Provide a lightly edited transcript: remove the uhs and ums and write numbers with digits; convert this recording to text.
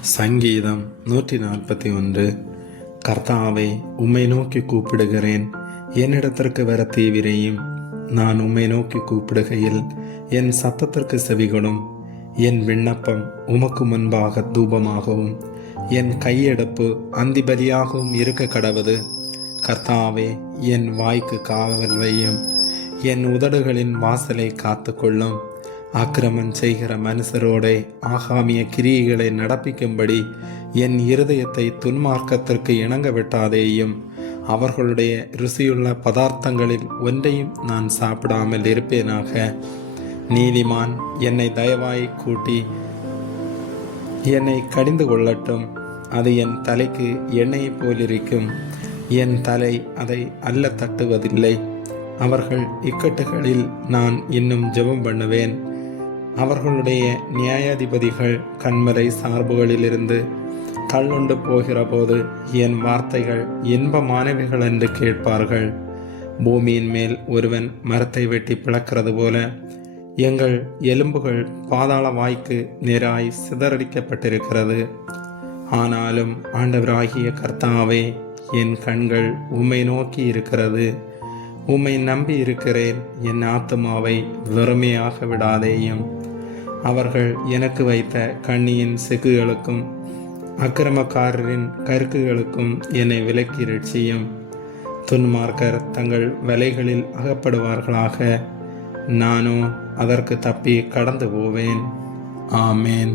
சங்கீதம் 141. கர்த்தாவே, உம்மை நோக்கி கூப்பிடுகிறேன், என்னிடத்திற்கு வர தீவிரையும். நான் உம்மை நோக்கி கூப்பிடுகையில் என் சத்தத்திற்கு செவிகொடும். என் விண்ணப்பம் உமக்கு முன்பாக தூபமாகவும் என் கையெடுப்பு அந்திபலியாகவும் இருக்க கடவது. கர்த்தாவே, என் வாய்க்கு காவல் வையும், என் உதடுகளின் வாசலை காத்து கொள்ளும். ஆக்கிரமம் செய்கிற மனுஷரோடே ஆகாமிய கிரியைகளை நடப்பிக்கும்படி என் இருதயத்தை துன்மார்க்கத்திற்கு இணங்க விட்டாதேயும். அவர்களுடைய ருசியுள்ள பதார்த்தங்களில் ஒன்றையும் நான் சாப்பிடாமல் இருப்பேனாக. நீதிமான் என்னை தயவாய் கூட்டி என்னை கடிந்து கொள்ளட்டும். அது என் தலைக்கு எண்ணெயைப் போலிருக்கும். என் தலை அதை அல்ல தட்டுவதில்லை. அவர்கள் இக்கட்டுகளில் நான் இன்னும் ஜெபம் பண்ணுவேன். அவர்களுடைய நியாயாதிபதிகள் கண்மலை சார்புகளிலிருந்து தள்ளுண்டு போகிற போது என் வார்த்தைகள் இன்பமானவைகள் என்று கேட்பார்கள். பூமியின் மேல் ஒருவன் மரத்தை வெட்டி பிளக்கிறது போல எங்கள் எலும்புகள் பாதாள வாய்க்கு நேராய் சிதறடிக்கப்பட்டிருக்கிறது. ஆனாலும் ஆண்டவராகிய கர்த்தாவே, என் கண்கள் உம்மை நோக்கி இருக்கிறது. உம்மை நம்பி இருக்கிறேன். என் ஆத்துமாவை வெறுமையாக விடாதேயும். அவர்கள் எனக்கு வைத்த கண்ணியின் செக்குகளுக்கும் அக்கிரமக்காரரின் கருக்குகளுக்கும் என்னை விலக்கி ரட்சியும். துன்மார்க்கர் தங்கள் வலைகளில் அகப்படுவார்களாக. நானோ அதற்கு தப்பி கடந்து போவேன். ஆமேன்.